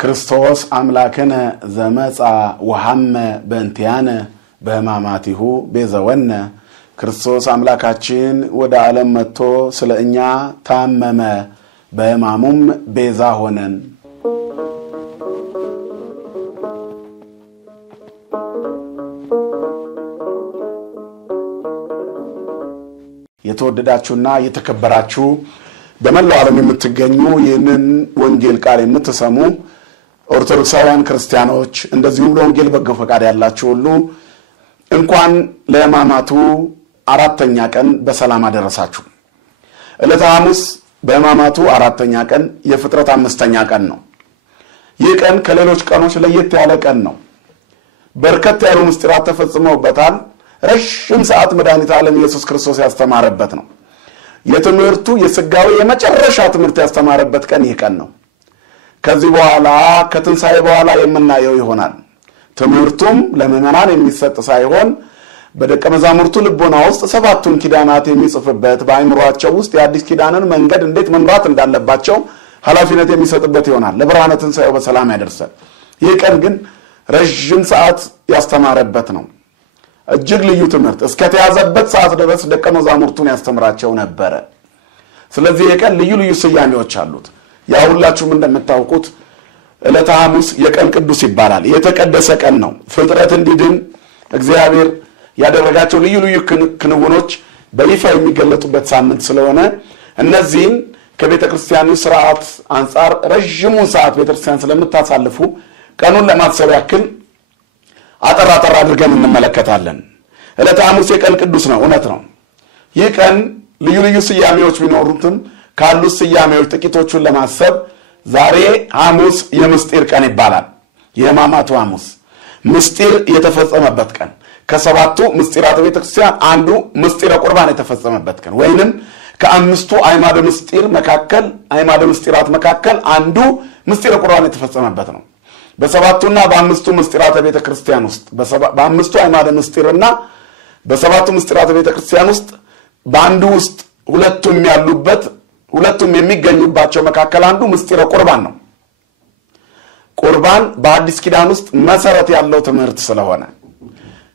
ክርስቶስ አምላክነ ዘመጻ ወሐመ በእንቲያነ በሕማማቲሁ ቤዘወነ ክርስቶስ አምላካችን ወደ ዓለም መጥቶ ስለኛ ታመመ በሕማሙም ቤዛ ሆነን። የተወደዳችሁና የተከበራችሁ በመላው ዓለም የምትገኙ ይህንን ወንጌል ቃል የምትሰሙ ኦርቶዶክሳውያን ክርስቲያኖች እንደዚሁም ለወንጌል በጎ ፈቃድ ያላችሁ ሁሉ እንኳን ለሕማማቱ አራተኛ ቀን በሰላም አደረሳችሁ። ዕለተ ሐሙስ በሕማማቱ አራተኛ ቀን የፍጥረት አምስተኛ ቀን ነው። ይህ ቀን ከሌሎች ቀኖች ለየት ያለ ቀን ነው። በርከት ያሉ ምስጢራት ተፈጽመውበታል። ረጅም ሰዓት መድኃኒተ ዓለም ኢየሱስ ክርስቶስ ያስተማረበት ነው። የትምህርቱ የሥጋዌ የመጨረሻ ትምህርት ያስተማረበት ቀን ይህ ቀን ነው። ከዚህ በኋላ ከትንሣኤ በኋላ የምናየው ይሆናል። ትምህርቱም ለምዕመናን የሚሰጥ ሳይሆን በደቀ መዛሙርቱ ልቦና ውስጥ ሰባቱን ኪዳናት የሚጽፍበት በአእምሮአቸው ውስጥ የአዲስ ኪዳንን መንገድ እንዴት መምራት እንዳለባቸው ኃላፊነት የሚሰጥበት ይሆናል። ለብርሃነ ትንሣኤው በሰላም ያደርሰን። ይህ ቀን ግን ረጅም ሰዓት ያስተማረበት ነው። እጅግ ልዩ ትምህርት እስከ ተያዘበት ሰዓት ድረስ ደቀ መዛሙርቱን ያስተምራቸው ነበር። ስለዚህ የቀን ልዩ ልዩ ስያሜዎች አሉት። ያ ሁላችሁም እንደምታውቁት ዕለተ ሐሙስ የቀን ቅዱስ ይባላል። የተቀደሰ ቀን ነው። ፍጥረት እንዲድን እግዚአብሔር ያደረጋቸው ልዩ ልዩ ክንውኖች በይፋ የሚገለጡበት ሳምንት ስለሆነ እነዚህን ከቤተ ክርስቲያኑ ስርዓት አንጻር ረጅሙን ሰዓት ቤተ ክርስቲያን ስለምታሳልፉ ቀኑን ለማሰብ ያክል አጠራ አድርገን እንመለከታለን። ዕለተ ሐሙስ የቀን ቅዱስ ነው፣ እውነት ነው። ይህ ቀን ልዩ ልዩ ስያሜዎች ቢኖሩትም ካሉት ስያሜዎች ጥቂቶቹን ለማሰብ ዛሬ ሐሙስ የምስጢር ቀን ይባላል። የሕማማቱ ሐሙስ ምስጢር የተፈጸመበት ቀን፣ ከሰባቱ ምስጢራተ ቤተ ክርስቲያን አንዱ ምስጢረ ቁርባን የተፈጸመበት ቀን ወይንም ከአምስቱ አዕማደ ምስጢራት መካከል አንዱ ምስጢረ ቁርባን የተፈጸመበት ነው። በሰባቱና በአምስቱ ምስጢራተ ቤተ ክርስቲያን ውስጥ በአምስቱ አዕማደ ምስጢርና በሰባቱ ምስጢራተ ቤተ ክርስቲያን ውስጥ በአንዱ ውስጥ ሁለቱም የሚገኙባቸው መካከል አንዱ ምስጢረ ቁርባን ነው። ቁርባን በአዲስ ኪዳን ውስጥ መሰረት ያለው ትምህርት ስለሆነ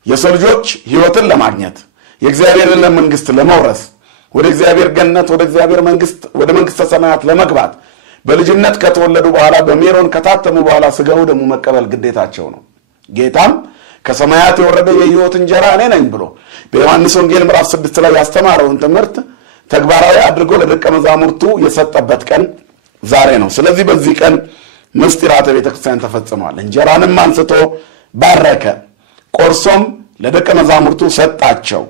የሰው ልጆች ሕይወትን ለማግኘት የእግዚአብሔርን መንግስት ለመውረስ ወደ እግዚአብሔር ገነት ወደ እግዚአብሔር መንግስት ወደ መንግስተ ሰማያት ለመግባት በልጅነት ከተወለዱ በኋላ በሜሮን ከታተሙ በኋላ ስጋው ደሙ መቀበል ግዴታቸው ነው። ጌታም ከሰማያት የወረደ የሕይወት እንጀራ እኔ ነኝ ብሎ በዮሐንስ ወንጌል ምዕራፍ 6 ላይ ያስተማረውን ትምህርት ተግባራዊ አድርጎ ለደቀ መዛሙርቱ የሰጠበት ቀን ዛሬ ነው። ስለዚህ በዚህ ቀን ምስጢራተ ቤተ ክርስቲያን ተፈጽመዋል። እንጀራንም አንስቶ ባረከ፣ ቆርሶም ለደቀ መዛሙርቱ ሰጣቸው።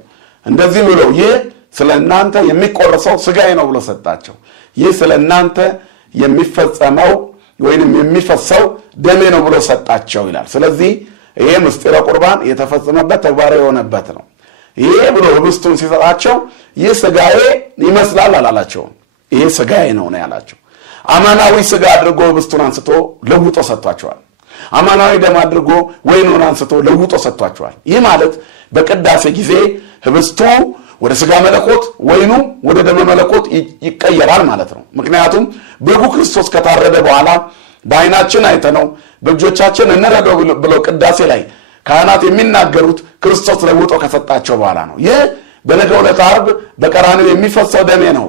እንደዚህ ብሎ ይህ ስለ እናንተ የሚቆረሰው ስጋዬ ነው ብሎ ሰጣቸው። ይህ ስለ እናንተ የሚፈጸመው ወይንም የሚፈሰው ደሜ ነው ብሎ ሰጣቸው ይላል። ስለዚህ ይሄ ምስጢረ ቁርባን የተፈጸመበት ተግባራዊ የሆነበት ነው። ይሄ ብሎ ህብስቱን ሲሰጣቸው ይህ ስጋዬ ይመስላል አላላቸውም። ይሄ ስጋዬ ነው ያላቸው። አማናዊ ስጋ አድርጎ ህብስቱን አንስቶ ለውጦ ሰጥቷቸዋል። አማናዊ ደም አድርጎ ወይኑን አንስቶ ለውጦ ሰጥቷቸዋል። ይህ ማለት በቅዳሴ ጊዜ ህብስቱ ወደ ስጋ መለኮት ወይኑ ወደ ደመ መለኮት ይቀየራል ማለት ነው። ምክንያቱም በጉ ክርስቶስ ከታረደ በኋላ በዓይናችን አይተነው በእጆቻችን እንረዳው ብለው ቅዳሴ ላይ ካህናት የሚናገሩት ክርስቶስ ለውጦ ከሰጣቸው በኋላ ነው። ይህ በነገው ዕለት ዓርብ በቀራንዮ የሚፈሰው ደሜ ነው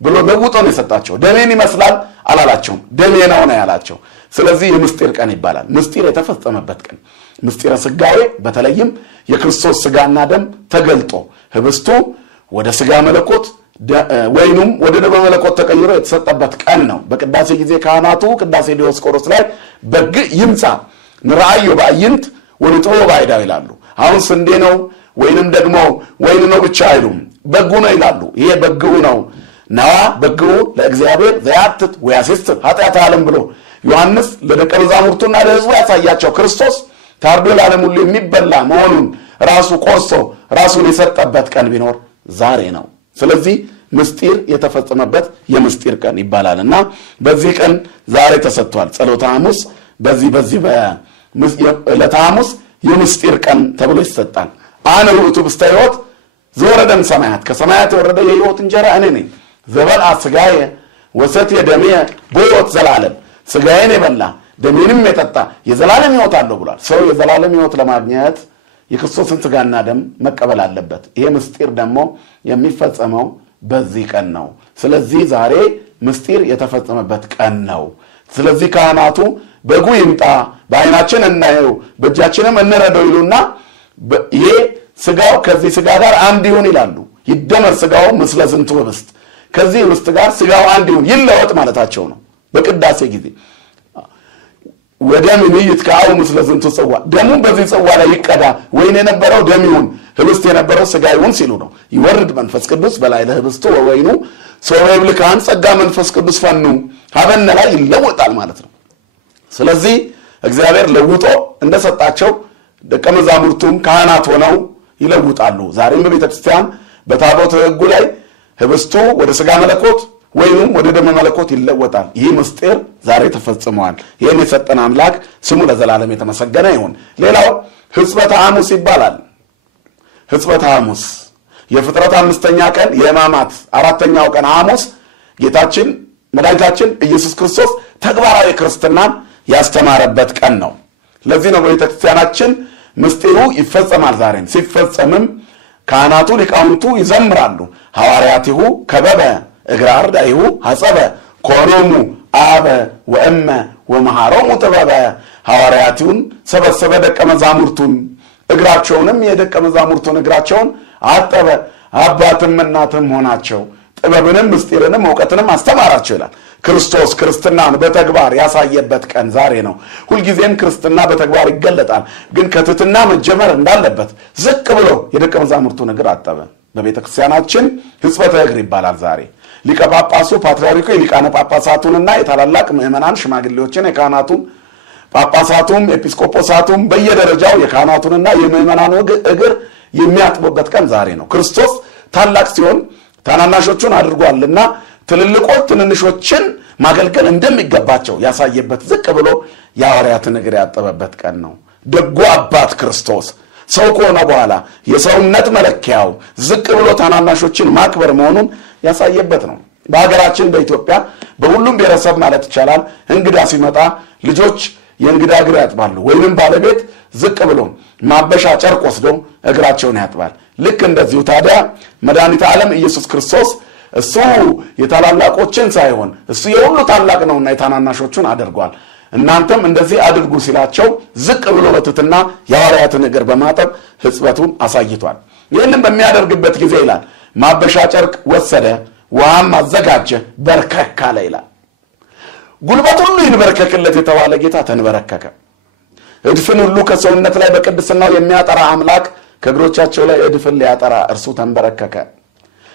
ብሎ ለውጦ ነው የሰጣቸው። ደሜን ይመስላል አላላቸውም፣ ደሜ ነው ያላቸው። ስለዚህ የምስጢር ቀን ይባላል። ምስጢር የተፈጸመበት ቀን ምስጢረ ሥጋዌ በተለይም የክርስቶስ ሥጋና ደም ተገልጦ ህብስቱ ወደ ሥጋ መለኮት ወይኑም ወደ ደመ መለኮት ተቀይሮ የተሰጠበት ቀን ነው። በቅዳሴ ጊዜ ካህናቱ ቅዳሴ ዲዮስቆሮስ ላይ በግ ይምጻ ንራእዮ በአይንት ወንጥሮ ባይዳው ይላሉ። አሁን ስንዴ ነው ወይንም ደግሞ ወይን ነው ብቻ አይሉም፣ በጉ ነው ይላሉ። ይሄ በጉ ነው ነዋ በጉ ለእግዚአብሔር ዘያትት ወያሴስት ኃጢአተ ዓለም ብሎ ዮሐንስ ለደቀ መዛሙርቱና ለሕዝቡ ያሳያቸው ክርስቶስ ታርዶ ለዓለም ሁሉ የሚበላ መሆኑን ራሱ ቆርሶ ራሱን የሰጠበት ቀን ቢኖር ዛሬ ነው። ስለዚህ ምስጢር የተፈጸመበት የምስጢር ቀን ይባላልና በዚህ ቀን ዛሬ ተሰጥቷል። ጸሎተ ሐሙስ በዚህ ዕለተ ሐሙስ የምስጢር ቀን ተብሎ ይሰጣል። አነ ውእቱ ብስተ ሕይወት ዘወረደም ሰማያት ከሰማያት የወረደ የሕይወት እንጀራ እኔ ነኝ ዘበልዐ ሥጋየ ወሰትየ ደሜ በሕይወት ዘላለም ሥጋዬን የበላ ደሜንም የጠጣ የዘላለም ሕይወት አለው ብሏል። ሰው የዘላለም ሕይወት ለማግኘት የክርስቶስን ሥጋና ደም መቀበል አለበት። ይሄ ምስጢር ደግሞ የሚፈጸመው በዚህ ቀን ነው። ስለዚህ ዛሬ ምስጢር የተፈጸመበት ቀን ነው። ስለዚህ ካህናቱ በጉ ይምጣ፣ በዓይናችን እናየው፣ በእጃችንም እንረደው ይሉና ይሄ ሥጋው ከዚህ ሥጋ ጋር አንድ ይሁን ይላሉ። ይደመር ሥጋው ምስለ ዝንቱ ኅብስት፣ ከዚህ ኅብስት ጋር ሥጋው አንድ ይሁን ይለወጥ ማለታቸው ነው። በቅዳሴ ጊዜ ወደም ይትካው ምስለ ዝንቱ ጽዋ፣ ደሙን በዚህ ጽዋ ላይ ይቀዳ፣ ወይን የነበረው ደም ይሁን፣ ኅብስት የነበረው ሥጋ ይሁን ሲሉ ነው። ይወርድ መንፈስ ቅዱስ በላይ ለኅብስቱ ወወይኑ ሰው ይብልካን ጸጋ መንፈስ ቅዱስ ፈኑ ሀበነ ላይ ይለወጣል ማለት ነው። ስለዚህ እግዚአብሔር ለውጦ እንደሰጣቸው ደቀ መዛሙርቱም ካህናት ሆነው ይለውጣሉ። ዛሬም በቤተ ክርስቲያን በታቦተ ሕጉ ላይ ኅብስቱ ወደ ሥጋ መለኮት ወይኑም ወደ ደመ መለኮት ይለወጣል። ይህ ምስጢር ዛሬ ተፈጽሟል። ይህን የሰጠን አምላክ ስሙ ለዘላለም የተመሰገነ ይሁን። ሌላው ሕጽበተ ሐሙስ ይባላል። ሕጽበተ ሐሙስ የፍጥረት 5ኛ ቀን የሕማማት 4ኛው ቀን ሐሙስ ጌታችን መድኃኒታችን ኢየሱስ ክርስቶስ ተግባራዊ ክርስትናን ያስተማረበት ቀን ነው። ለዚህ ነው በቤተ ክርስቲያናችን ምስጢሩ ይፈጸማል። ዛሬም ሲፈጸምም ካህናቱ ሊቃውንቱ ይዘምራሉ። ሐዋርያቲሁ ከበበ እግረ አርዳኢሁ ሐጸበ ኮኖሙ አበ ወእመ ወመሃሮሙ ጥበበ። ሐዋርያቲውን ሰበሰበ፣ ደቀ መዛሙርቱን እግራቸውንም የደቀ መዛሙርቱን እግራቸውን አጠበ፣ አባትም እናትም ሆናቸው፣ ጥበብንም ምስጢርንም እውቀትንም አስተማራቸው ይላል። ክርስቶስ ክርስትናን በተግባር ያሳየበት ቀን ዛሬ ነው። ሁልጊዜም ክርስትና በተግባር ይገለጣል፣ ግን ከትሕትና መጀመር እንዳለበት ዝቅ ብሎ የደቀ መዛሙርቱን እግር አጠበ። በቤተ ክርስቲያናችን ሕጽበተ እግር ይባላል። ዛሬ ሊቀ ጳጳሱ ፓትርያርኩ የሊቃነ ጳጳሳቱንና የታላላቅ ምዕመናን ሽማግሌዎችን የካህናቱን ጳጳሳቱም ኤጲስቆጶሳቱም በየደረጃው የካህናቱንና የምዕመናኑ እግር የሚያጥቡበት ቀን ዛሬ ነው። ክርስቶስ ታላቅ ሲሆን ታናናሾቹን አድርጓልና ትልልቆች ትንንሾችን ማገልገል እንደሚገባቸው ያሳየበት ዝቅ ብሎ የሐዋርያትን እግር ያጠበበት ቀን ነው። ደጉ አባት ክርስቶስ ሰው ከሆነ በኋላ የሰውነት መለኪያው ዝቅ ብሎ ታናናሾችን ማክበር መሆኑን ያሳየበት ነው። በሀገራችን በኢትዮጵያ በሁሉም ብሔረሰብ ማለት ይቻላል እንግዳ ሲመጣ ልጆች የእንግዳ እግር ያጥባሉ፣ ወይንም ባለቤት ዝቅ ብሎ ማበሻ ጨርቅ ወስዶ እግራቸውን ያጥባል። ልክ እንደዚሁ ታዲያ መድኃኒተ ዓለም ኢየሱስ ክርስቶስ እሱ የታላላቆችን ሳይሆን እሱ የሁሉ ታላቅ ነውና የታናናሾቹን አድርጓል። እናንተም እንደዚህ አድርጉ ሲላቸው ዝቅ ብሎ በትሕትና የሐዋርያትን እግር በማጠብ ሕጽበቱን አሳይቷል። ይህንም በሚያደርግበት ጊዜ ይላል ማበሻ ጨርቅ ወሰደ፣ ውሃም አዘጋጀ፣ በርከክ አለ ይላል። ጉልበት ሁሉ ይንበረከክለት የተባለ ጌታ ተንበረከከ። እድፍን ሁሉ ከሰውነት ላይ በቅድስናው የሚያጠራ አምላክ ከእግሮቻቸው ላይ እድፍን ሊያጠራ እርሱ ተንበረከከ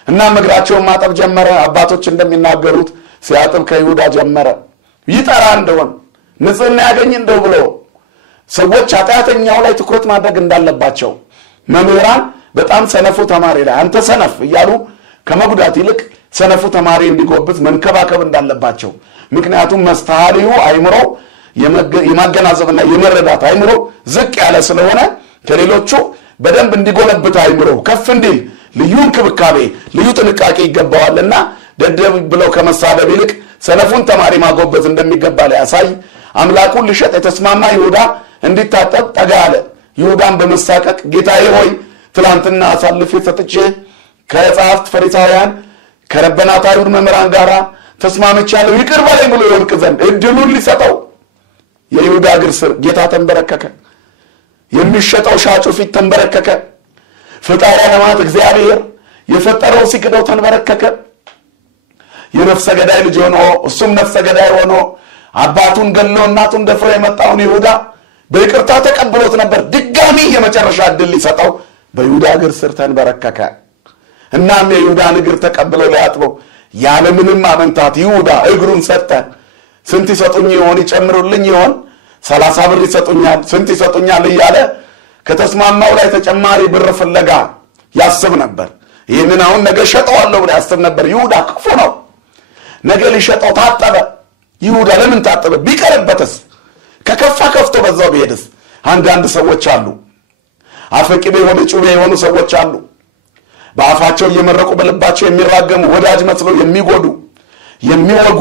እና እግራቸውን ማጠብ ጀመረ። አባቶች እንደሚናገሩት ሲያጥብ ከይሁዳ ጀመረ። ይጠራ እንደሆን ንጽሕና ያገኝ እንደው ብሎ ሰዎች ኃጢአተኛው ላይ ትኩረት ማድረግ እንዳለባቸው መምህራን በጣም ሰነፉ ተማሪ ላይ አንተ ሰነፍ እያሉ ከመጉዳት ይልቅ ሰነፉ ተማሪ እንዲጎብት መንከባከብ እንዳለባቸው። ምክንያቱም መስተሃሊው አይምሮ የማገናዘብና የመረዳት አይምሮ ዝቅ ያለ ስለሆነ ከሌሎቹ በደንብ እንዲጎለብት አይምሮ ከፍ እንዲል ልዩ እንክብካቤ ልዩ ጥንቃቄ ይገባዋልና ደደብ ብለው ከመሳደብ ይልቅ ሰነፉን ተማሪ ማጎበዝ እንደሚገባ ያሳይ አምላኩን ሊሸጥ የተስማማ ይሁዳ እንዲታጠብ ጠጋ አለ። ይሁዳን በመሳቀቅ ጌታዬ ሆይ ትላንትና አሳልፌ ሰጥቼ ከጸሐፍት ፈሪሳውያን ከረበናት አይሁድ መምህራን ጋር ተስማምቻለሁ ይቅር በለኝ ብሎ ይወድቅ ዘንድ እድሉን ሊሰጠው የይሁዳ እግር ስር ጌታ ተንበረከከ። የሚሸጠው ሻጩ ፊት ተንበረከከ። ፈጣሪ ዓለማት እግዚአብሔር የፈጠረው ሲክደው ተንበረከከ። የነፍሰ ገዳይ ልጅ ሆኖ እሱም ነፍሰ ገዳይ ሆኖ አባቱን ገሎ እናቱን ደፍሮ የመጣውን ይሁዳ በይቅርታ ተቀብሎት ነበር። ድጋሚ የመጨረሻ እድል ሊሰጠው በይሁዳ እግር ስር ተንበረከከ። እናም የይሁዳን እግር ተቀብለው ሊያጥበው ያለምንም አመንታት ይሁዳ እግሩን ሰጠ። ስንት ይሰጡኝ ይሆን ይጨምሩልኝ ይሆን 30 ብር ይሰጡኛል ስንት ይሰጡኛል እያለ ከተስማማው ላይ ተጨማሪ ብር ፍለጋ ያስብ ነበር። ይህንን አሁን ነገ ሸጠዋለሁ ብሎ ያስብ ነበር። ይሁዳ ክፉ ነው። ነገ ሊሸጠው ታጠበ። ይሁዳ ለምን ታጠበ? ቢቀርበትስ ከከፋ ከፍቶ በዛው ቢሄድስ? አንዳንድ ሰዎች አሉ አፈቅቤ የሆነ ጩቤ የሆኑ ሰዎች አሉ። በአፋቸው እየመረቁ በልባቸው የሚራገሙ ወዳጅ መስለው የሚጎዱ የሚወጉ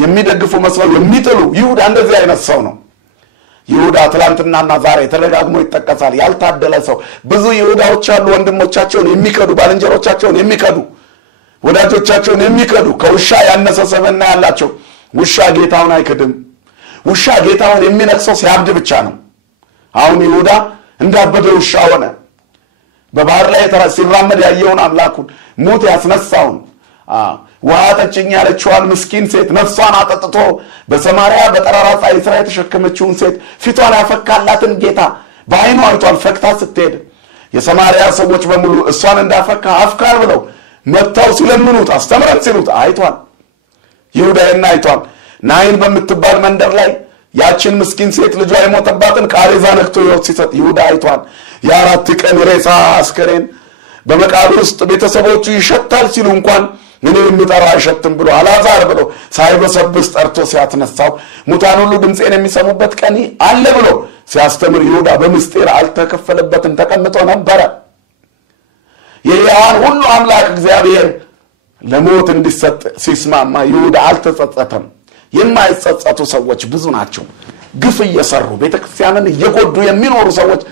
የሚደግፉ መስለው የሚጥሉ ይሁዳ እንደዚህ አይነት ሰው ነው። ይሁዳ ትላንትናና ዛሬ ተደጋግሞ ይጠቀሳል። ያልታደለ ሰው። ብዙ ይሁዳዎች አሉ፣ ወንድሞቻቸውን የሚከዱ፣ ባልንጀሮቻቸውን የሚከዱ፣ ወዳጆቻቸውን የሚከዱ፣ ከውሻ ያነሰ ሰብዕና ያላቸው። ውሻ ጌታውን አይክድም። ውሻ ጌታውን የሚነክሰው ሲያብድ ብቻ ነው። አሁን ይሁዳ እንዳበደ ውሻ ሆነ። በባህር ላይ ሲራመድ ያየውን አምላኩን፣ ሙት ያስነሳውን፣ ውሃ ጠጭኝ ያለችዋን ምስኪን ሴት ነፍሷን አጠጥቶ በሰማርያ በጠራራ ፀሐይ ስራ የተሸከመችውን ሴት ፊቷን ያፈካላትን ጌታ በዓይኑ አይቷል። ፈክታ ስትሄድ የሰማርያ ሰዎች በሙሉ እሷን እንዳፈካ አፍካር ብለው መጥተው ሲለምኑት አስተምረን ሲሉት አይቷል። ይሁዳና አይቷል። ናይን በምትባል መንደር ላይ ያችን ምስኪን ሴት ልጇ የሞተባትን ቃሬዛ ነክቶ ሕይወት ሲሰጥ ይሁዳ አይቷል። የ4 ቀን ሬሳ አስከሬን በመቃብር ውስጥ ቤተሰቦቹ ይሸታል ሲሉ እንኳን እኔ የምጠራ አይሸትም ብሎ አልዓዛር ብሎ ሳይበሰብስ ጠርቶ ሲያስነሳው ሙታን ሁሉ ድምፄን የሚሰሙበት ቀን አለ ብሎ ሲያስተምር ይሁዳ በምስጢር አልተከፈለበትም፣ ተቀምጦ ነበረ። የሕያዋን ሁሉ አምላክ እግዚአብሔር ለሞት እንዲሰጥ ሲስማማ ይሁዳ አልተጸጸተም። የማይጸጸቱ ሰዎች ብዙ ናቸው። ግፍ እየሰሩ ቤተክርስቲያንን እየጎዱ የሚኖሩ ሰዎች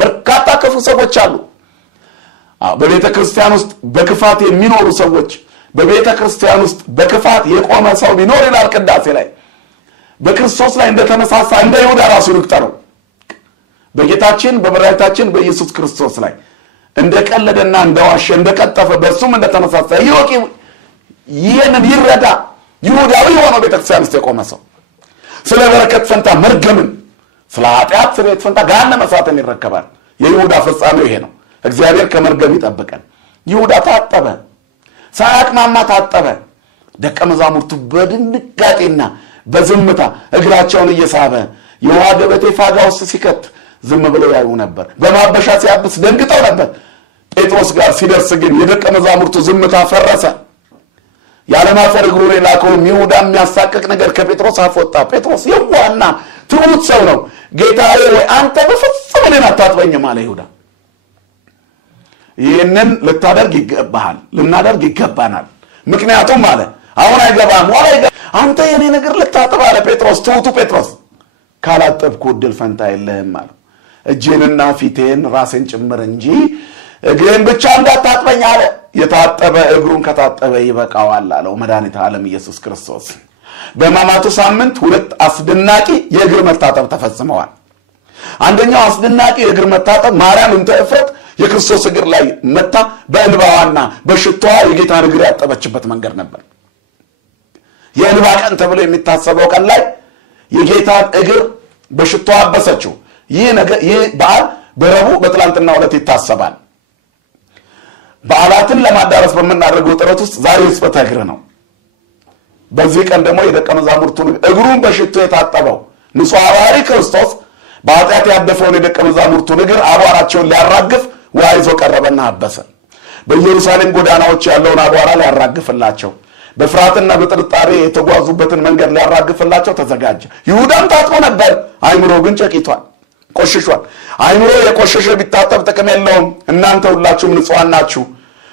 በርካታ ክፉ ሰዎች አሉ። በቤተ ክርስቲያን ውስጥ በክፋት የሚኖሩ ሰዎች፣ በቤተ ክርስቲያን ውስጥ በክፋት የቆመ ሰው ቢኖር ይላል ቅዳሴ ላይ በክርስቶስ ላይ እንደተነሳሳ እንደ ይሁዳ ራሱን ይቁጠረው። በጌታችን በመድኃኒታችን በኢየሱስ ክርስቶስ ላይ እንደቀለደና እንደዋሸ እንደቀጠፈ በእሱም እንደተነሳሳ ይወቂ። ይህንን ይረዳ። ይሁዳዊ የሆነው ቤተክርስቲያን ውስጥ የቆመ ሰው ስለ በረከት ፈንታ መርገምን፣ ስለ ኃጢአት ስርየት ፈንታ ገሃነመ እሳትን ይረከባል። የይሁዳ ፍጻሜው ይሄ ነው። እግዚአብሔር ከመርገም ይጠብቀን። ይሁዳ ታጠበ፣ ሳያቅማማ ታጠበ። ደቀ መዛሙርቱ በድንጋጤና በዝምታ እግራቸውን እየሳበ የውሃ ገበቴ ፋጋ ውስጥ ሲከት ዝም ብለው ያዩ ነበር። በማበሻ ሲያብስ ደንግጠው ነበር። ጴጥሮስ ጋር ሲደርስ ግን የደቀ መዛሙርቱ ዝምታ ፈረሰ። ያለማፈር እግሩን የላከውም ይሁዳ የሚያሳቅቅ ነገር ከጴጥሮስ አፍ ወጣ። ጴጥሮስ የዋህና ትሑት ሰው ነው። ጌታዬ ወይ አንተ በፍጹም እኔን አታጥበኝም አለ ይሁዳ። ይህንን ልታደርግ ይገባሃል፣ ልናደርግ ይገባናል። ምክንያቱም አለ አሁን አይገባም አንተ የኔ ነገር ልታጥብ አለ ጴጥሮስ። ትሑቱ ጴጥሮስ ካላጠብኩ ዕድል ፈንታ የለህም አለ። እጄንና ፊቴን ራሴን ጭምር እንጂ እግሬን ብቻ እንዳታጥበኝ አለ። የታጠበ እግሩን ከታጠበ ይበቃዋል አለው መድኃኒተ ዓለም ኢየሱስ ክርስቶስ። በሕማማቱ ሳምንት 2 አስደናቂ የእግር መታጠብ ተፈጽመዋል። አንደኛው አስደናቂ የእግር መታጠብ ማርያም እንተ እፍረት የክርስቶስ እግር ላይ መታ በእንባዋና በሽታዋ የጌታን እግር ያጠበችበት መንገድ ነበር። የእንባ ቀን ተብሎ የሚታሰበው ቀን ላይ የጌታን እግር በሽታዋ አበሰችው። ይህ በዓል በረቡዕ በትላንትናው ዕለት ይታሰባል። በዓላትን ለማዳረስ በምናደርገው ጥረት ውስጥ ዛሬ ሕጽበተ እግር ነው። በዚህ ቀን ደግሞ የደቀ መዛሙርቱን እግሩን በሽቶ የታጠበው ንጹሕ ሐዋርያ ክርስቶስ በኃጢአት ያደፈውን የደቀ መዛሙርቱን እግር አቧራቸውን ሊያራግፍ ውሃ ይዞ ቀረበና አበሰ። በኢየሩሳሌም ጎዳናዎች ያለውን አቧራ ሊያራግፍላቸው፣ በፍርሃትና በጥርጣሬ የተጓዙበትን መንገድ ሊያራግፍላቸው ተዘጋጀ። ይሁዳም ታጥቦ ነበር፣ አይምሮ ግን ጨቂቷል፣ ቆሽሿል። አይምሮ የቆሸሸ ቢታጠብ ጥቅም የለውም። እናንተ ሁላችሁም ንጹሐን ናችሁ፣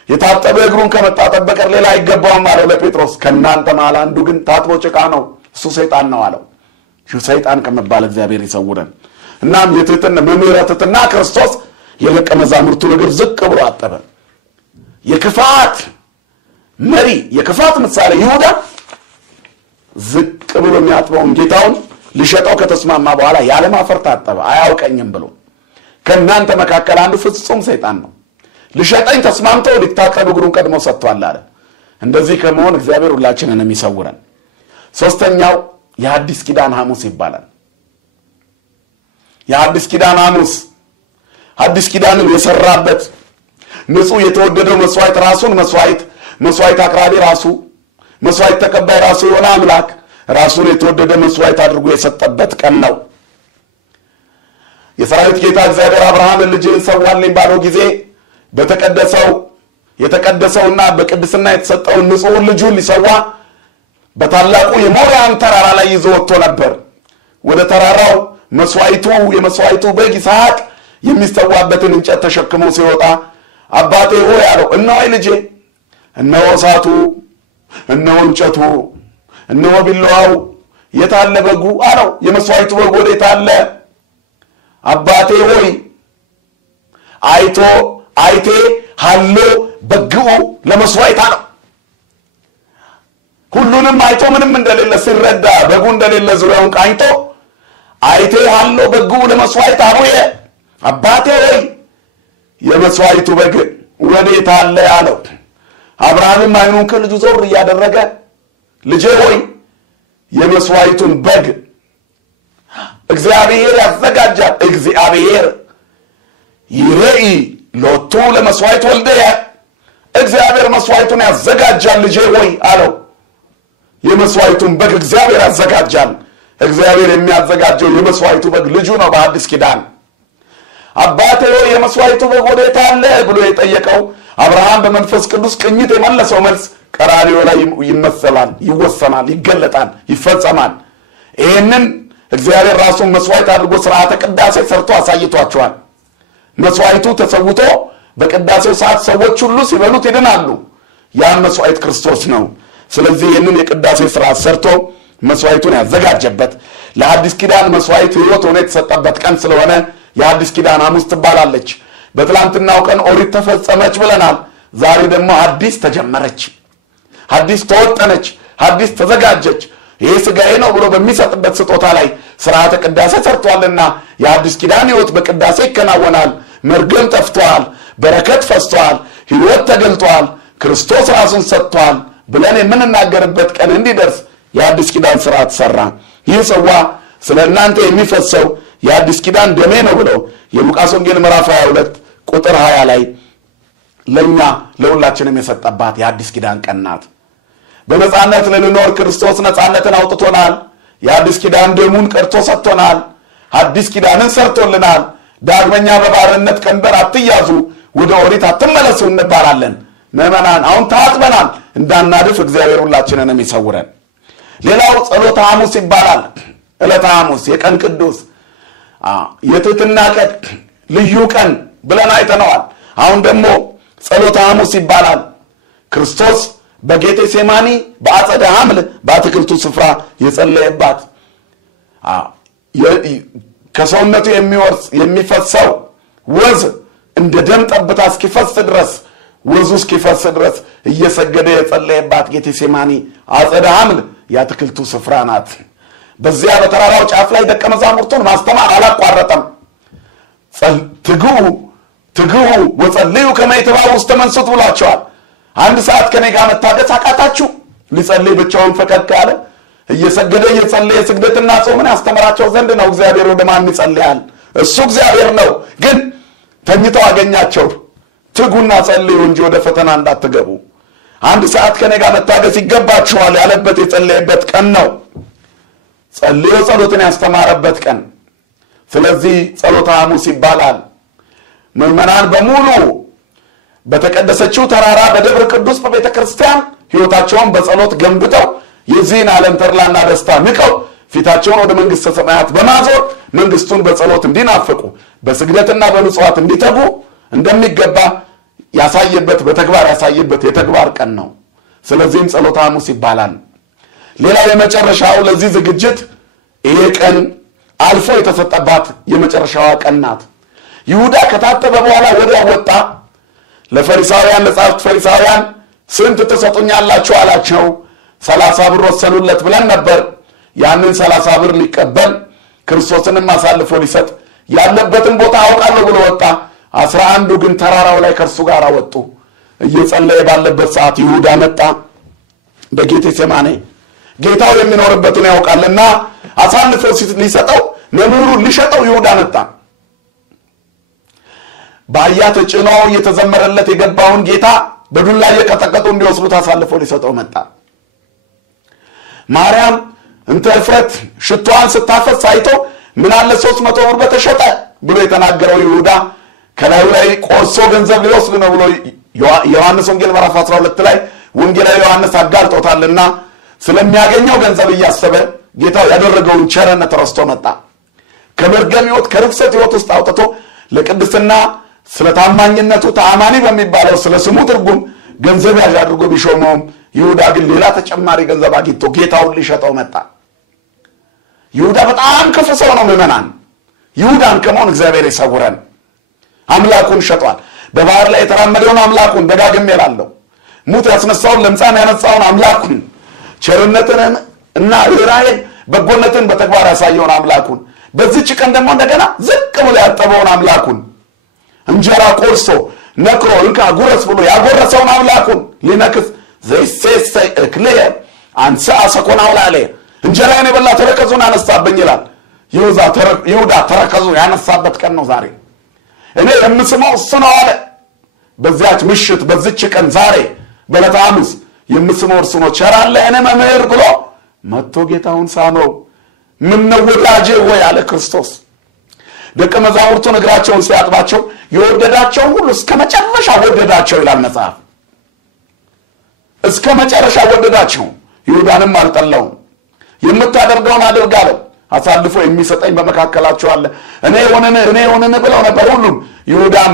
የታጠበ እግሩን ከመታጠብ በቀር ሌላ አይገባውም አለው ለጴጥሮስ። ከእናንተ መሃል አንዱ ግን ታጥቦ ጭቃ ነው፣ እሱ ሰይጣን ነው አለው። ሰይጣን ከመባል እግዚአብሔር ይሰውረን። እናም የትህትና መምህረ ትሕትና ክርስቶስ የደቀ መዛሙርቱን እግር ዝቅ ብሎ አጠበ። የክፋት መሪ፣ የክፋት ምሳሌ ይሁዳ ዝቅ ብሎ የሚያጥበውን ጌታውን ሊሸጠው ከተስማማ በኋላ ያለማፈር ታጠበ፣ አያውቀኝም ብሎ። ከእናንተ መካከል አንዱ ፍጹም ሰይጣን ነው፣ ሊሸጠኝ ተስማምቶ ሊታጠብ እግሩን ቀድሞ ሰጥቷል አለ። እንደዚህ ከመሆን እግዚአብሔር ሁላችንን የሚሰውረን። ሶስተኛው የሐዲስ ኪዳን ሐሙስ ይባላል። የሐዲስ ኪዳን ሐሙስ ሐዲስ ኪዳንን የሰራበት ንጹሕ የተወደደው መስዋዕት ራሱን መስዋዕት አቅራቢ ራሱ መስዋዕት ተቀባይ ራሱ የሆነ አምላክ ራሱን የተወደደ መስዋዕት አድርጎ የሰጠበት ቀን ነው። የሰራዊት ጌታ እግዚአብሔር አብርሃምን ልጅህን ሰዋልኝ ባለው ጊዜ የተቀደሰውና በቅድስና የተሰጠውን ንጹሑን ልጁን ሊሰዋ በታላቁ የሞሪያን ተራራ ላይ ይዞ ወጥቶ ነበር። ወደ ተራራው የመስዋዕቱ በግ ይስሐቅ የሚሰዋበትን እንጨት ተሸክሞ ሲወጣ አባቴ ሆይ አለው። እነሆ ልጄ፣ እነሆ እሳቱ፣ እነሆ እንጨቱ፣ እነሆ ቢላዋው የታለ በጉ አለው። የመስዋዕቱ በግ ወዴት አለ? አባቴ ሆይ አይቴ ሃሎ በግኡ ለመስዋዕት አለው። ሁሉንም አይቶ ምንም እንደሌለ ሲረዳ በጉ እንደሌለ ዙሪያውን ቃኝቶ አይቴ ሃሎ በግኡ ለመስዋዕት አቡየ አባቴ ሆይ የመስዋዕቱ በግ ወዴት አለ አለው። አብርሃምም አይኑን ከልጁ ዞር እያደረገ ልጄ ሆይ የመስዋዕቱን በግ እግዚአብሔር ያዘጋጃል። እግዚአብሔር ይረኢ ሎቱ ለመስዋዕት ወልደየ እግዚአብሔር መስዋዕቱን ያዘጋጃል ልጄ ሆይ አለው። የመስዋዕቱን በግ እግዚአብሔር ያዘጋጃል። እግዚአብሔር የሚያዘጋጀው የመስዋዕቱ በግ ልጁ ነው። በአዲስ ኪዳን አባቴ ሆይ የመስዋዕቱ በግ ወዴት አለ ብሎ የጠየቀው አብርሃም በመንፈስ ቅዱስ ቅኝት የመለሰው መልስ ቀራንዮ ላይ ይመሰላል፣ ይወሰናል፣ ይገለጣል፣ ይፈጸማል። ይህንን እግዚአብሔር ራሱን መስዋዕት አድርጎ ሥርዓተ ቅዳሴ ሰርቶ አሳይቷቸዋል። መስዋዕቱ ተሰውቶ በቅዳሴው ሰዓት ሰዎች ሁሉ ሲበሉት ይድናሉ። ያን መስዋዕት ክርስቶስ ነው። ስለዚህ ይህንን የቅዳሴ ሥርዓት ሰርቶ መስዋዕቱን ያዘጋጀበት ለአዲስ ኪዳን መስዋዕት ሕይወት ሆኖ የተሰጠበት ቀን ስለሆነ የአዲስ ኪዳን ሐሙስ ትባላለች። በትላንትናው ቀን ኦሪት ተፈጸመች ብለናል። ዛሬ ደግሞ አዲስ ተጀመረች፣ አዲስ ተወጠነች፣ አዲስ ተዘጋጀች። ይህ ሥጋዬ ነው ብሎ በሚሰጥበት ስጦታ ላይ ሥርዓተ ቅዳሴ ሰርቷልና የአዲስ ኪዳን ሕይወት በቅዳሴ ይከናወናል። መርገም ጠፍቷል፣ በረከት ፈስቷል፣ ሕይወት ተገልጧል፣ ክርስቶስ ራሱን ሰጥቷል ብለን የምንናገርበት ቀን እንዲደርስ የአዲስ ኪዳን ሥርዓት ሰራ። ይህ ጽዋ ስለ እናንተ የሚፈሰው የአዲስ ኪዳን ደሜ ነው ብለው የሉቃስ ወንጌል ምዕራፍ 22 ቁጥር 20 ላይ ለኛ ለሁላችንም የሰጠባት የአዲስ ኪዳን ቀን ናት። በነጻነት ልንኖር ክርስቶስ ነጻነትን አውጥቶናል። የአዲስ ኪዳን ደሙን ቀርቶ ሰጥቶናል። አዲስ ኪዳንን ሰርቶልናል። ዳግመኛ በባርነት ቀንበር አትያዙ፣ ወደ ኦሪት አትመለሱ እንባላለን። ምዕመናን አሁን ታጥበናል። እንዳናድፍ እግዚአብሔር ሁላችንንም ይሰውረን። ሌላው ጸሎተ ሐሙስ ይባላል። ዕለተ ሐሙስ የቀን ቅዱስ የትሕትና ቀን ልዩ ቀን ብለን አይተነዋል። አሁን ደግሞ ጸሎተ ሐሙስ ይባላል። ክርስቶስ በጌቴሴማኒ በአጸደ ሐምል በአትክልቱ ስፍራ የጸለየባት ከሰውነቱ የሚፈሰው ወዝ እንደ ደም ጠብታ እስኪፈስ ድረስ ወዙ እስኪፈስ ድረስ እየሰገደ የጸለየባት ጌቴሴማኒ አጸደ ሐምል የአትክልቱ ስፍራ ናት። በዚያ በተራራው ጫፍ ላይ ደቀ መዛሙርቱን ማስተማር አላቋረጠም። ትግሁ ወጸልዩ ከመ ይትባኡ ውስተ መንሱት ብሏቸዋል። አንድ ሰዓት ከኔ ጋር መታገስ አቃታችሁ? ሊጸልይ ብቻውን ፈቀቅ አለ። እየሰገደ እየጸለየ ስግደትና ጾምን ያስተምራቸው ዘንድ ነው። እግዚአብሔር ወደ ማን ይጸልያል? እሱ እግዚአብሔር ነው። ግን ተኝተው አገኛቸው። ትጉና ጸልዩ እንጂ ወደ ፈተና እንዳትገቡ፣ አንድ ሰዓት ከኔ ጋር መታገስ ይገባችኋል ያለበት የጸለየበት ቀን ነው። ጸልዮ ጸሎትን ያስተማረበት ቀን። ስለዚህ ጸሎተ ሐሙስ ይባላል። ምዕመናን በሙሉ በተቀደሰችው ተራራ በደብረ ቅዱስ በቤተ ክርስቲያን ሕይወታቸውን በጸሎት ገንብተው የዚህን ዓለም ተድላና ደስታ ንቀው ፊታቸውን ወደ መንግሥተ ሰማያት በማዞር መንግሥቱን በጸሎት እንዲናፍቁ በስግደትና በምጽዋት እንዲተጉ እንደሚገባ ያሳየበት በተግባር ያሳየበት የተግባር ቀን ነው። ስለዚህም ጸሎተ ሐሙስ ይባላል። ሌላው የመጨረሻው ለዚህ ዝግጅት ይሄ ቀን አልፎ የተሰጠባት የመጨረሻዋ ቀን ናት። ይሁዳ ከታጠበ በኋላ ወዲያው ወጣ። ለፈሪሳውያን ለጻፍት ፈሪሳውያን ስንት ትሰጡኛላችሁ አላቸው። 30 ብር ወሰኑለት ብለን ነበር። ያንን 30 ብር ሊቀበል ክርስቶስንም አሳልፎ ሊሰጥ ያለበትን ቦታ አውቃለሁ ብሎ ወጣ። 11ዱ ግን ተራራው ላይ ከእርሱ ጋር ወጡ። እየጸለየ ባለበት ሰዓት ይሁዳ መጣ። በጌቴሴማኒ ጌታው የሚኖርበትን ያውቃልና አሳልፎ ሊሰጠው መምህሩን ሊሸጠው ይሁዳ መጣ። በአህያ ተጭኖ እየተዘመረለት የገባውን ጌታ በዱላ እየቀጠቀጡ እንዲወስዱት አሳልፎ ሊሰጠው መጣ። ማርያም እንተ እፍረት ሽቷን ስታፈስ አይቶ ምን አለ 300 ብር በተሸጠ ብሎ የተናገረው ይሁዳ ከላዩ ላይ ቆርሶ ገንዘብ ሊወስድ ነው ብሎ ዮሐንስ ወንጌል ምዕራፍ 12 ላይ ወንጌላዊ ዮሐንስ አጋልጦታልና ስለሚያገኘው ገንዘብ እያሰበ ጌታው ያደረገውን ቸርነት ረስቶ መጣ። ከመርገም ሕይወት ከርክሰት ሕይወት ውስጥ አውጥቶ ለቅድስና ስለ ታማኝነቱ ተአማኒ በሚባለው ስለ ስሙ ትርጉም ገንዘብ ያዥ አድርጎ ቢሾመውም ይሁዳ ግን ሌላ ተጨማሪ ገንዘብ አግኝቶ ጌታውን ሊሸጠው መጣ። ይሁዳ በጣም ክፉ ሰው ነው ምዕመናን። ይሁዳን ከመሆን እግዚአብሔር ይሰውረን። አምላኩን ሸጧል። በባህር ላይ የተራመደውን አምላኩን ደጋግሜ እላለሁ። ሙት ያስነሳውን ለምጻም ያነጻውን አምላኩን፣ ቸርነትን እና ርኅራኄን በጎነትን በተግባር ያሳየውን አምላኩን፣ በዚህች ቀን ደግሞ እንደገና ዝቅ ብሎ ያጠበውን አምላኩን፣ እንጀራ ቆርሶ ነክሮ እንካ ጉረስ ብሎ ያጎረሰውን አምላኩን ሊነክስ ዘይሴሰ እክልየ አንሳ ሰኮናው ላለ እንጀራን የበላ ተረከዙን አነሳብኝ ይላል። ይሁዳ ተረከዙ ያነሳበት ቀን ነው ዛሬ። እኔ የምስመው እሱ ነው አለ። በዚያች ምሽት በዚች ቀን ዛሬ በዕለተ ሐሙስ የምስመው እርሱ ነው። ቸር አለ እኔ መምህር ብሎ መጥቶ ጌታውን ሳመው። ምነው ወዳጄ ወይ አለ ክርስቶስ። ደቀ መዛሙርቱን እግራቸውን ሲያጥባቸው የወደዳቸውን ሁሉ እስከ መጨረሻ ወደዳቸው ይላል መጽሐፍ። እስከ መጨረሻ ወደዳቸው። ይሁዳንም አልጠላውም። የምታደርገውን አድርግ አለው። አሳልፎ የሚሰጠኝ በመካከላቸው አለ። እኔ ሆነን ብለው ነበር ሁሉም። ይሁዳም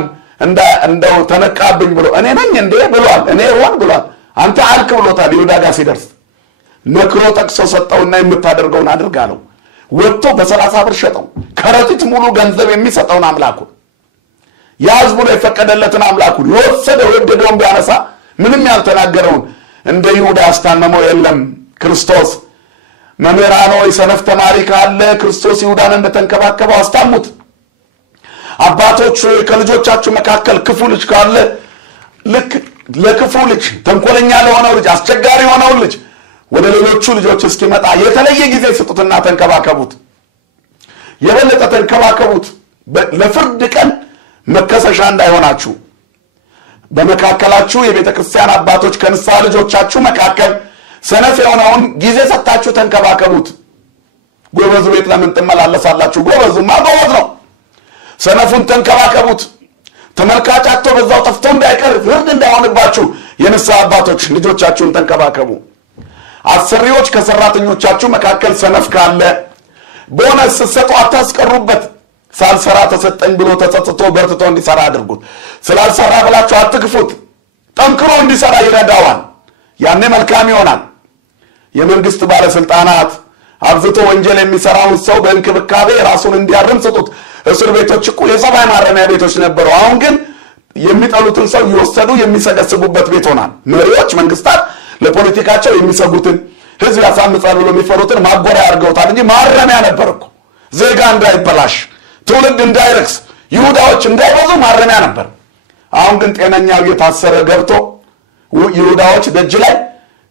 እንደው ተነቃብኝ ብሎ እኔ ነኝ እንዴ ብሏል። እኔ ሆን ብሏል። አንተ አልክ ብሎታል። ይሁዳ ጋር ሲደርስ ነክሮ ጠቅሶ ሰጠውና የምታደርገውን አድርግ አለው። ወጥቶ በ30 ብር ሸጠው። ከረጢት ሙሉ ገንዘብ የሚሰጠውን አምላኩን፣ ያዝ ብሎ የፈቀደለትን አምላኩን የወሰደ የወደደውን ቢያነሳ ምንም ያልተናገረውን እንደ ይሁዳ ያስታመመው የለም ክርስቶስ። መምህራን ሆይ ሰነፍ ተማሪ ካለ ክርስቶስ ይሁዳን እንደተንከባከበው አስታሙት። አባቶች ከልጆቻችሁ መካከል ክፉ ልጅ ካለ ልክ ለክፉ ልጅ፣ ተንኮለኛ ለሆነው ልጅ፣ አስቸጋሪ የሆነው ልጅ ወደ ሌሎቹ ልጆች እስኪመጣ የተለየ ጊዜ ስጡትና ተንከባከቡት። የበለጠ ተንከባከቡት፣ ለፍርድ ቀን መከሰሻ እንዳይሆናችሁ። በመካከላችሁ የቤተ ክርስቲያን አባቶች ከንስሐ ልጆቻችሁ መካከል ሰነፍ የሆነውን ጊዜ ሰጣችሁ ተንከባከቡት። ጎበዙ ቤት ለምን ትመላለሳላችሁ? ጎበዙማ ጎበዝ ነው። ሰነፉን ተንከባከቡት። ተመልካቻቶ በዛው ጠፍቶ እንዳይቀር ፍርድ እንዳይሆንባችሁ የንስሐ አባቶች ልጆቻችሁን ተንከባከቡ። አሰሪዎች ከሰራተኞቻችሁ መካከል ሰነፍ ካለ ቦነስ ስትሰጡ አታስቀሩበት። ሳልሰራ ተሰጠኝ ብሎ ተጸጽቶ በርትቶ እንዲሰራ አድርጉት። ስላልሰራ ብላችሁ አትግፉት። ጠንክሮ እንዲሰራ ይረዳዋል። ያኔ መልካም ይሆናል። የመንግስት ባለስልጣናት አብዝቶ ወንጀል የሚሰራውን ሰው በእንክብካቤ ራሱን እንዲያርም ስጡት። እስር ቤቶች እኮ የጸባይ ማረሚያ ቤቶች ነበሩ። አሁን ግን የሚጠሉትን ሰው እየወሰዱ የሚሰገስጉበት ቤት ሆናል። መሪዎች፣ መንግስታት ለፖለቲካቸው የሚሰጉትን ህዝብ ያሳምጻል ብሎ የሚፈሩትን ማጎሪያ አድርገውታል እንጂ ማረሚያ ነበር እኮ። ዜጋ እንዳይበላሽ፣ ትውልድ እንዳይረክስ፣ ይሁዳዎች እንዳይበዙ ማረሚያ ነበር። አሁን ግን ጤነኛው እየታሰረ ገብቶ ይሁዳዎች ደጅ ላይ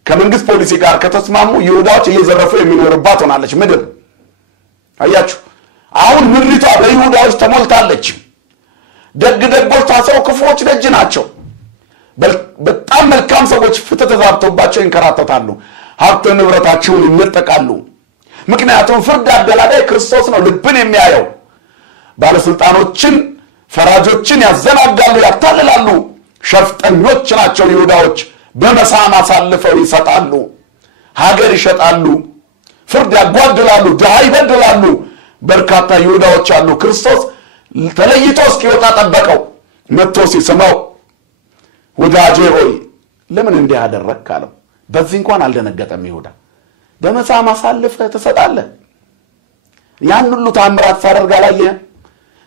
ከመንግስት ፖሊሲ ጋር ከተስማሙ ይሁዳዎች እየዘረፉ የሚኖርባት ሆናለች ምድር። አያችሁ፣ አሁን ምድሪቷ በይሁዳዎች ተሞልታለች። ደጎች ታስረው ክፉዎች ደጅ ናቸው። በጣም መልካም ሰዎች ፍትህ ተዛብቶባቸው ይንከራተታሉ። ሀብት ንብረታቸውን ይነጠቃሉ። ምክንያቱም ፍርድ አደላዳይ ክርስቶስ ነው ልብን የሚያየው። ባለስልጣኖችን፣ ፈራጆችን ያዘናጋሉ፣ ያታልላሉ። ሸፍጠኞች ናቸው ይሁዳዎች። በመሳም አሳልፈው ይሰጣሉ። ሀገር ይሸጣሉ። ፍርድ ያጓድላሉ። ድሃ ይበድላሉ። በርካታ ይሁዳዎች አሉ። ክርስቶስ ተለይቶ እስኪወጣ ጠበቀው። መጥቶ ሲስመው ወዳጄ ሆይ ለምን እንዲህ አደረግክ አለው። በዚህ እንኳን አልደነገጠም ይሁዳ። በመሳም አሳልፈህ ትሰጣለህ? ያን ሁሉ ታምራት ሳደርግ አላየህ?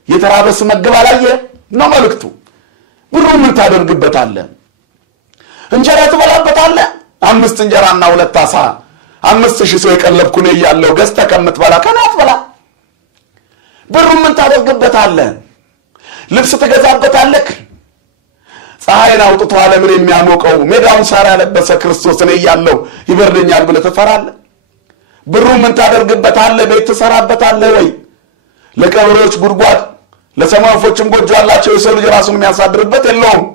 የተራበስ መግብ አላየህ ነው መልእክቱ። ብሩ ምን ታደርግበታለህ? እንጀራ ትበላበታለህ? 5 እንጀራና 2 ዓሣ 5000 ሰው የቀለብኩ ነው እያለሁ ገዝተህ ከምትበላ ከኔ አትበላ። ብሩ ምን ታደርግበታለህ? ልብስ ትገዛበታለህ? ፀሐይን አውጥቶ ዓለምን የሚያሞቀው ሜዳውን ሳር ያለበሰ ክርስቶስ ነው እያለሁ ይበርደኛል ብለህ ትፈራለህ? ብሩ ምን ታደርግበታለህ? ቤት ትሰራበታለህ ወይ? ለቀበሮች ጉድጓድ ለሰማይ ወፎችም ጎጆ አላቸው። የሰው ልጅ ራሱን የሚያሳድርበት የለውም።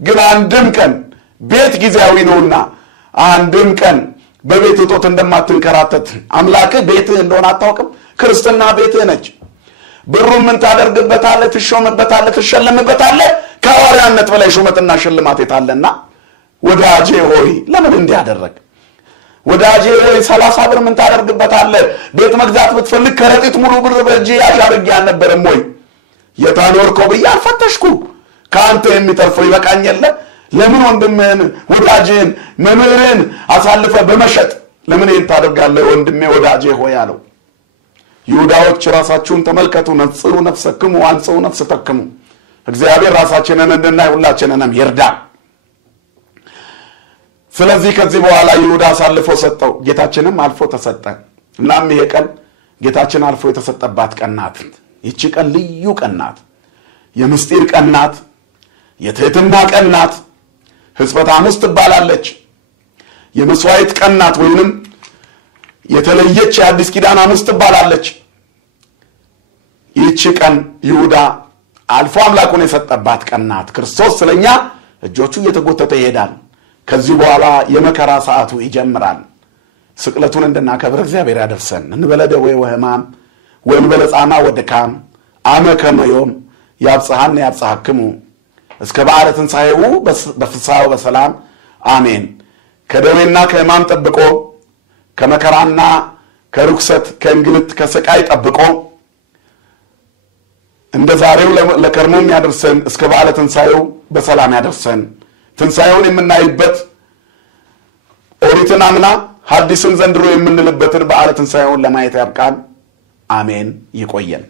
ግን አንድም ቀን ቤት ጊዜያዊ ነውና አንድም ቀን በቤት እጦት እንደማትንከራተት አምላክህ ቤትህ እንደሆነ አታውቅም? ክርስትና ቤትህ ነች። ብሩ ምን ታደርግበታለህ? ትሾምበታለህ፣ ትሸለምበታለህ። ከሐዋርያነት በላይ ሹመትና ሽልማት የታለና? ወዳጄ ሆይ ለምን እንዲህ አደረግ? ወዳጄ ሆይ 30 ብር ምን ታደርግበታለህ? ቤት መግዛት ብትፈልግ ከረጢት ሙሉ ብር በእጅ ያሻርግ አልነበረም ወይ? የታኖርከው ብዬ አልፈተሽኩ። ከአንተ የሚተርፈው ይበቃኝ የለ? ለምን ወንድምህን ወዳጅህን መምህርህን አሳልፈ በመሸጥ ለምን ይህን ታደርጋለህ ወንድሜ ወዳጄ ሆይ አለው። ይሁዳዎች ራሳችሁን ተመልከቱ፣ ነጽሩ ነፍሰክሙ አንጽኡ ነፍሰተክሙ። እግዚአብሔር ራሳችንን እንድናይ ሁላችንንም ይርዳን። ስለዚህ ከዚህ በኋላ ይሁዳ አሳልፎ ሰጠው፣ ጌታችንም አልፎ ተሰጠ። እናም ይሄ ቀን ጌታችን አልፎ የተሰጠባት ቀን ናት። ይቺ ቀን ልዩ ቀን ናት። የምስጢር ቀን ናት። የትህትና ቀን ናት። ሕጽበተ ሐሙስ ትባላለች። የመስዋዕት ቀን ናት፣ ወይንም የተለየች የአዲስ ኪዳን ሐሙስ ትባላለች። ይቺ ቀን ይሁዳ አልፎ አምላኩን የሰጠባት ቀን ናት። ክርስቶስ ስለኛ እጆቹ እየተጎተተ ይሄዳል። ከዚህ በኋላ የመከራ ሰዓቱ ይጀምራል። ስቅለቱን እንድናከብር እግዚአብሔር ያደርሰን። እንበለ ደዌ ወሕማም ወእንበለ ጻማ ወድካም አመ ከመ ዮም ያብጽሐነ ያብጽሐክሙ እስከ በዓለ ትንሣኤው በፍስሐው በሰላም አሜን። ከደዌና ከሕማም ጠብቆ ከመከራና ከርኩሰት ከእንግልት ከስቃይ ጠብቆ እንደ ዛሬው ለከርሞም ያደርሰን። እስከ በዓለ ትንሣኤው በሰላም ያደርሰን። ትንሣኤውን የምናይበት ኦሪትን አምና ሐዲስን ዘንድሮ የምንልበትን በዓለ ትንሣኤውን ለማየት ያብቃን። አሜን። ይቆየን።